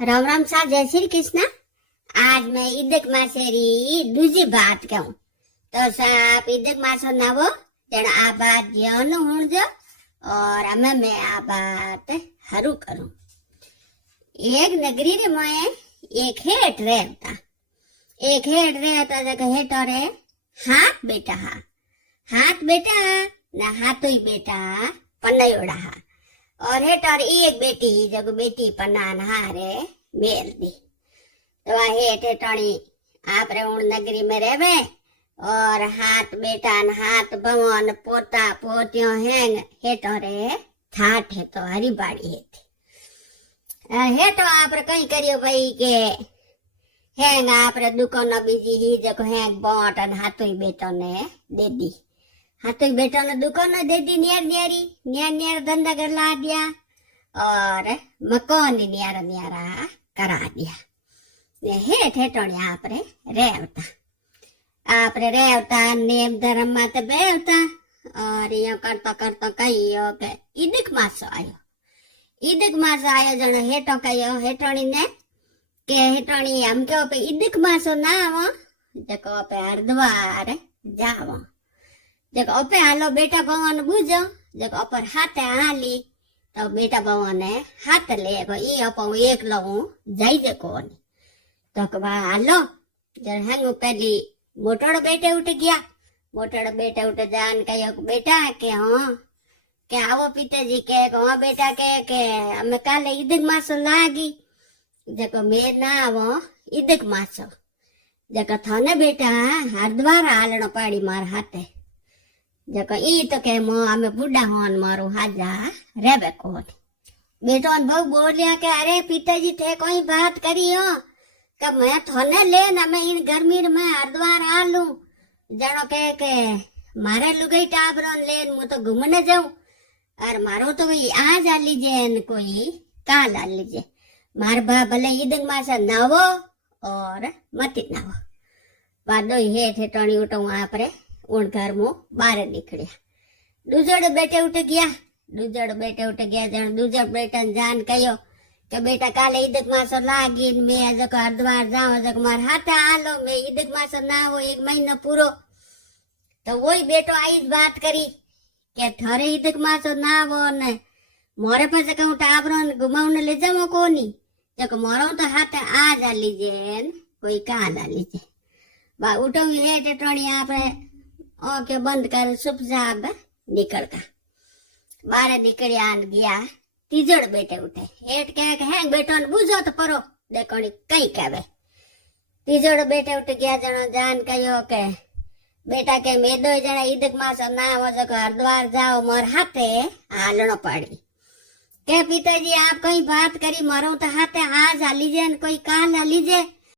राम राम साहब, जय श्री कृष्ण। आज मैं ईदक मासेरी दूजी बात कहूं तो साहब ईदक मासो नावो जण आ बात जन हुणजो और अमे मैं आ बात हरू करूं। एक नगरी रे मोए एक हेठ रहता जग हेठो रे हाथ बेटा ना हाथोई बेटा पनयोड़ा हा और हेठो रे एक बेटी जग बेटी पनान हारे मेल दी। तो आ हेठ हेठोनी आपरे उन नगरी में रहवे और हाथ बेटा न हाथ भवन पोता पोतियो हेंग हेठो रे ठाठ है तो हरी बाड़ी है हेठो आपरे कई करियो भाई के हेंग आपरे दुकान बीजी ही जको हेंग बोट न हाथोई बेटो ने दे दी। हाथोई बेटो ने दुकान दे दी न्यार धंधा कर ला दिया और मकान न्यारा करा दिया। ने हेठ हेठोने आपरे रेवता नेम धर्म में तो बेवता और यो करता कहियो के ईदक मासो आयो जण हेठो कहियो हेठोनी ने के हेठोनी हम के पे ईदक मासो ना आवो जको पे हरद्वार जावो जको पे हालो बेटा भवन बुझो जको अपर हाथे हाली तो बेटा भवन ने हाथ ले को ई अपो एकलो जाई जे कोनी तो के हालो जण हंगु पहली मोटोड़ बेटे उठ गया मोटोड़ बेटे उठ जान कहो बेटा के हाँ के आवो पिताजी के हाँ बेटा के हमें काले ईदक मासो लागी जको मेर ना आवो ईदक मासो जको थाने बेटा हरद्वार हालनो पाड़ी मार हाथे जको ई तो के मो हमें बुढ़ा होन मारो हाजा रेबे कोन बेटो बहु बोलिया के अरे पिताजी थे कोई बात करी हो कि मैं थाने ले ना मैं इन गर्मी में हरद्वार आलू जानो के मारे लुगाई टाबरों लेन मु तो घूमने जाऊं और मारो तो भाई आज आ लीजिए न कोई काल आ लीजिए मार बा भले ईदक मासा नावो और मत नावो वादो हेठ हेठोनी उठो आपरे उन घर मु बाहर निकलिया दूजड़ बेटे उठ गया जन दूजड़ बेटा जान कहो के बेटा काले ईदक मासो लागी मैं जको हरद्वार जाऊं जको मार हाथ आलो मैं ईदक मासो ना हो एक महीनो पूरो तो वही बेटो आई बात करी के थारे ईदक मासो ना हो ने मोरे पास कहूं टाबरो घुमाउने ले जाओ कोनी जको मोरो तो हाथ आज आ लीजिए कोई काल आ लीजिए बा उठो हेठ टोणी आपने ओके बंद कर सुप साहब निकल का बारे निकलिया गया तीजड़ बेटे उठे हेठ के हैं बेटो ने बुझो तो परो देखो कई कहवे तीजड़ बेटे उठ गया जनो जान कहो के बेटा के मैं दो जना ईदक मासो ना हो जको हरद्वार जाओ मोर हाथे हालनो पड़ी के पिताजी आप कोई बात करी मारो तो हाथे आज आ लीजिए कोई काल आ लीजिए